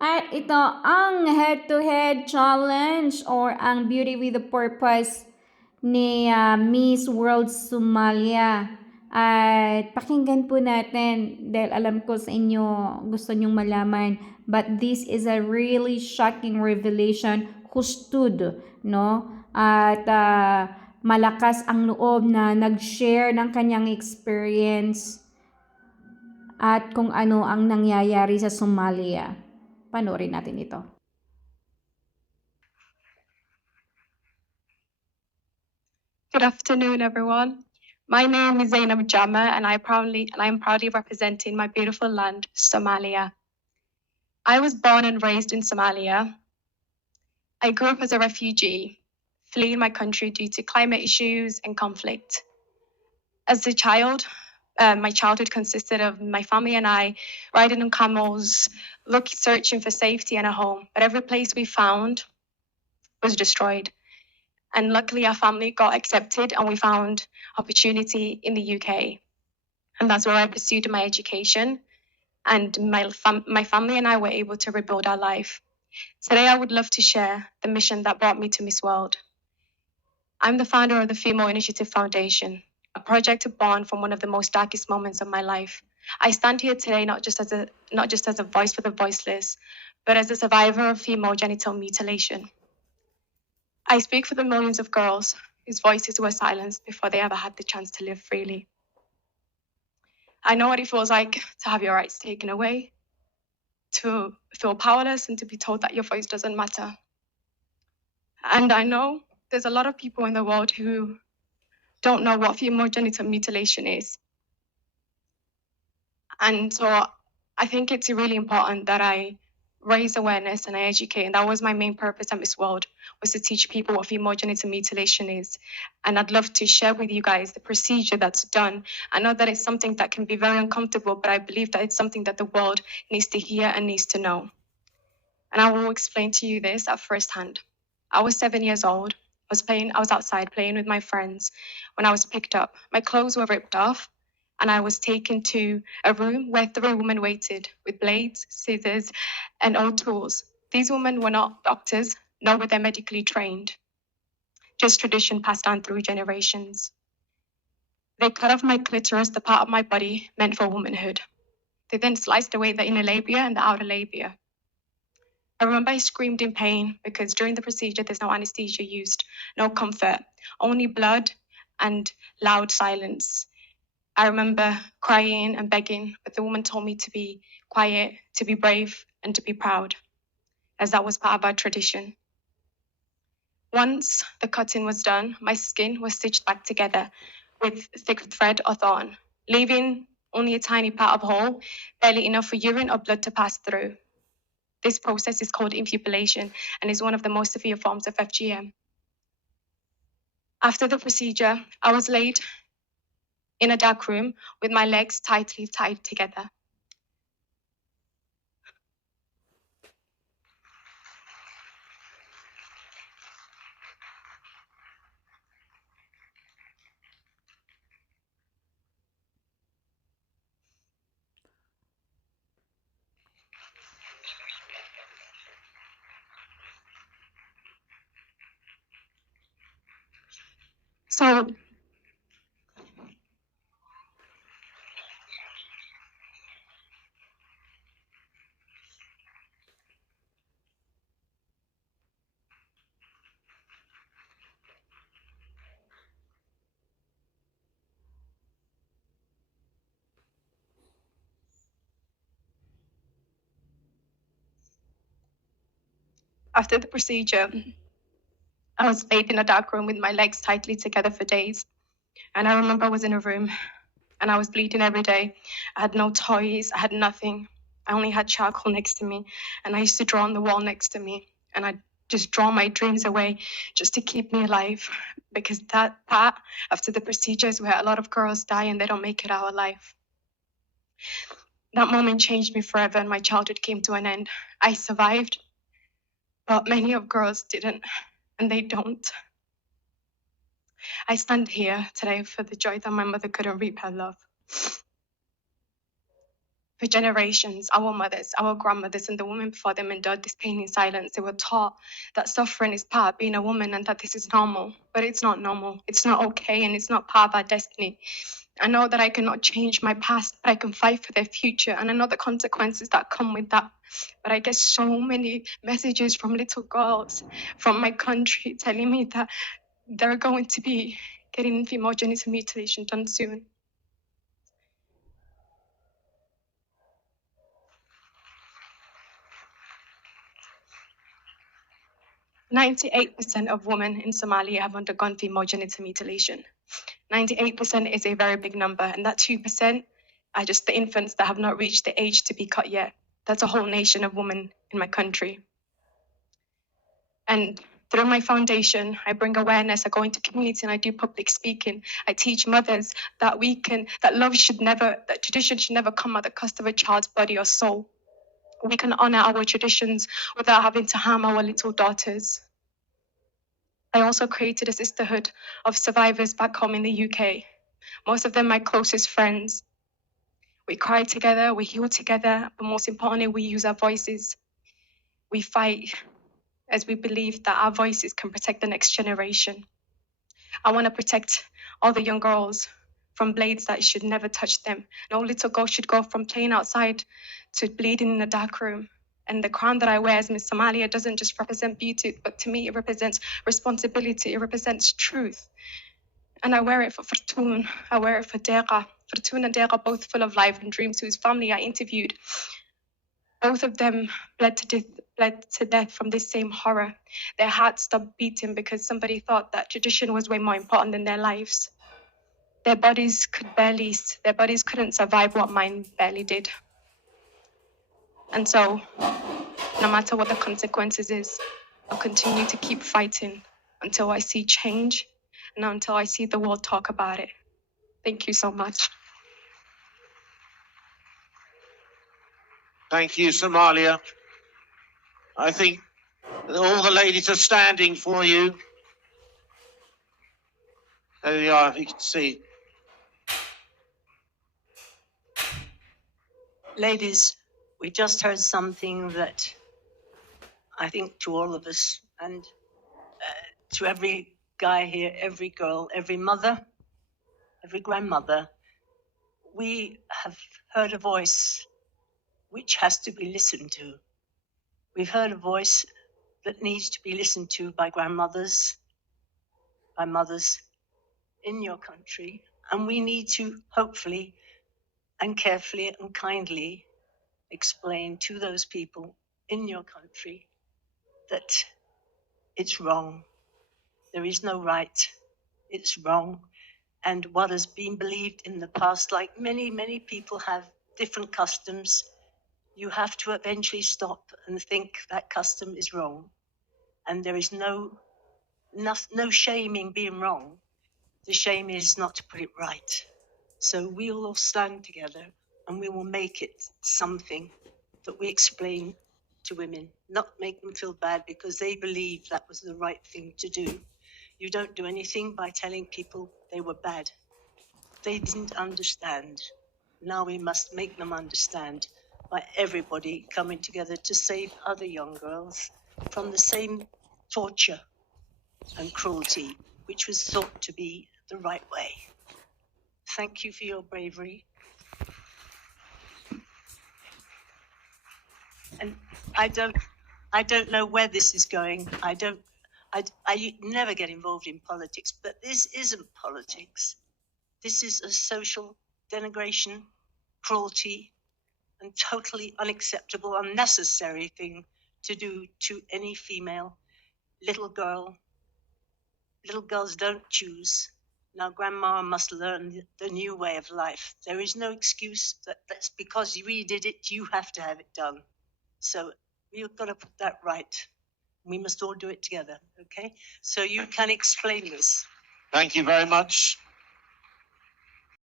At ito ang head-to-head challenge or ang Beauty with a Purpose ni Miss World Somalia. At pakinggan po natin dahil alam ko sa inyo gusto nyong malaman. But this is a really shocking revelation who stood, no? At malakas ang loob na nag-share ng kanyang experience at kung ano ang nangyayari sa Somalia. Panoorin natin ito. Good afternoon, everyone. My name is Zainab Jama, and I am proudly representing my beautiful land, Somalia. I was born and raised in Somalia. I grew up as a refugee, fleeing my country due to climate issues and conflict. As a child, my childhood consisted of my family and I riding on camels, searching for safety and a home. But every place we found was destroyed. And luckily, our family got accepted and we found opportunity in the UK. And that's where I pursued my education. And my family and I were able to rebuild our life. Today, I would love to share the mission that brought me to Miss World. I'm the founder of the Female Initiative Foundation, a project born from one of the most darkest moments of my life. I stand here today not just as a voice for the voiceless, but as a survivor of female genital mutilation. I speak for the millions of girls whose voices were silenced before they ever had the chance to live freely. I know what it feels like to have your rights taken away, to feel powerless and to be told that your voice doesn't matter. And I know there's a lot of people in the world who don't know what female genital mutilation is. And so I think it's really important that I raise awareness and I educate. And that was my main purpose at Miss World, was to teach people what female genital mutilation is. And I'd love to share with you guys the procedure that's done. I know that it's something that can be very uncomfortable, but I believe that it's something that the world needs to hear and needs to know. And I will explain to you this at first hand. I was 7 years old. I was outside playing with my friends when I was picked up. My clothes were ripped off, and I was taken to a room where 3 women waited with blades, scissors, and all tools. These women were not doctors, nor were they medically trained, just tradition passed down through generations. They cut off my clitoris, the part of my body meant for womanhood. They then sliced away the inner labia and the outer labia. I remember I screamed in pain because during the procedure, there's no anesthesia used, no comfort, only blood and loud silence. I remember crying and begging, but the woman told me to be quiet, to be brave, and to be proud, as that was part of our tradition. Once the cutting was done, my skin was stitched back together with thick thread or thorn, leaving only a tiny part of hole, barely enough for urine or blood to pass through. This process is called infibulation and is one of the most severe forms of FGM. After the procedure, I was laid in a dark room with my legs tightly tied together. So after the procedure, I was laid in a dark room with my legs tightly together for days. And I remember I was in a room and I was bleeding every day. I had no toys, I had nothing. I only had charcoal next to me, and I used to draw on the wall next to me, and I'd just draw my dreams away just to keep me alive, because that part after the procedure is where a lot of girls die and they don't make it out alive. That moment changed me forever, and my childhood came to an end. I survived, but many of girls didn't, and they don't. I stand here today for the joy that my mother couldn't reap her love. For generations, our mothers, our grandmothers, and the women before them endured this pain in silence. They were taught that suffering is part of being a woman and that this is normal. But it's not normal. It's not okay, and it's not part of our destiny. I know that I cannot change my past, but I can fight for their future. And I know the consequences that come with that. But I get so many messages from little girls from my country telling me that they're going to be getting female genital mutilation done soon. 98% of women in Somalia have undergone female genital mutilation. 98% is a very big number, and that 2% are just the infants that have not reached the age to be cut yet. That's a whole nation of women in my country. And through my foundation, I bring awareness, I go into community and I do public speaking. I teach mothers that that tradition should never come at the cost of a child's body or soul. We can honor our traditions without having to harm our little daughters. I also created a sisterhood of survivors back home in the UK. Most of them my closest friends. We cry together, we heal together, but most importantly, we use our voices. We fight as we believe that our voices can protect the next generation. I want to protect all the young girls from blades that should never touch them. No little girl should go from playing outside to bleeding in a dark room. And the crown that I wear as Miss Somalia doesn't just represent beauty, but to me it represents responsibility, it represents truth. And I wear it for Fortun, I wear it for Deqa. Fortun and Deqa, both full of life and dreams, whose family I interviewed. Both of them bled to death from this same horror. Their hearts stopped beating because somebody thought that tradition was way more important than their lives. Their bodies couldn't survive what mine barely did. And so, no matter what the consequences is, I'll continue to keep fighting until I see change and until I see the world talk about it. Thank you so much. Thank you, Somalia. I think all the ladies are standing for you. There you are, you can see. Ladies, we just heard something that I think to all of us and to every guy here, every girl, every mother, every grandmother, we have heard a voice which has to be listened to. We've heard a voice that needs to be listened to by grandmothers, by mothers in your country, and we need to hopefully and carefully and kindly explain to those people in your country that it's wrong. There is no right. It's wrong. And what has been believed in the past, like many, many people have different customs, you have to eventually stop and think that custom is wrong. And there is no shame in being wrong. The shame is not to put it right. So we will all stand together and we will make it something that we explain to women, not make them feel bad because they believe that was the right thing to do. You don't do anything by telling people they were bad. They didn't understand. Now we must make them understand by everybody coming together to save other young girls from the same torture and cruelty, which was thought to be the right way. Thank you for your bravery. And I don't know where this is going. I never get involved in politics, but this isn't politics. This is a social denigration, cruelty, and totally unacceptable, unnecessary thing to do to any female, little girl. Little girls don't choose. Now grandma must learn the new way of life. There is no excuse that's because we did it, you have to have it done. So we've got to put that right. We must all do it together, okay? So you can explain this. Thank you very much.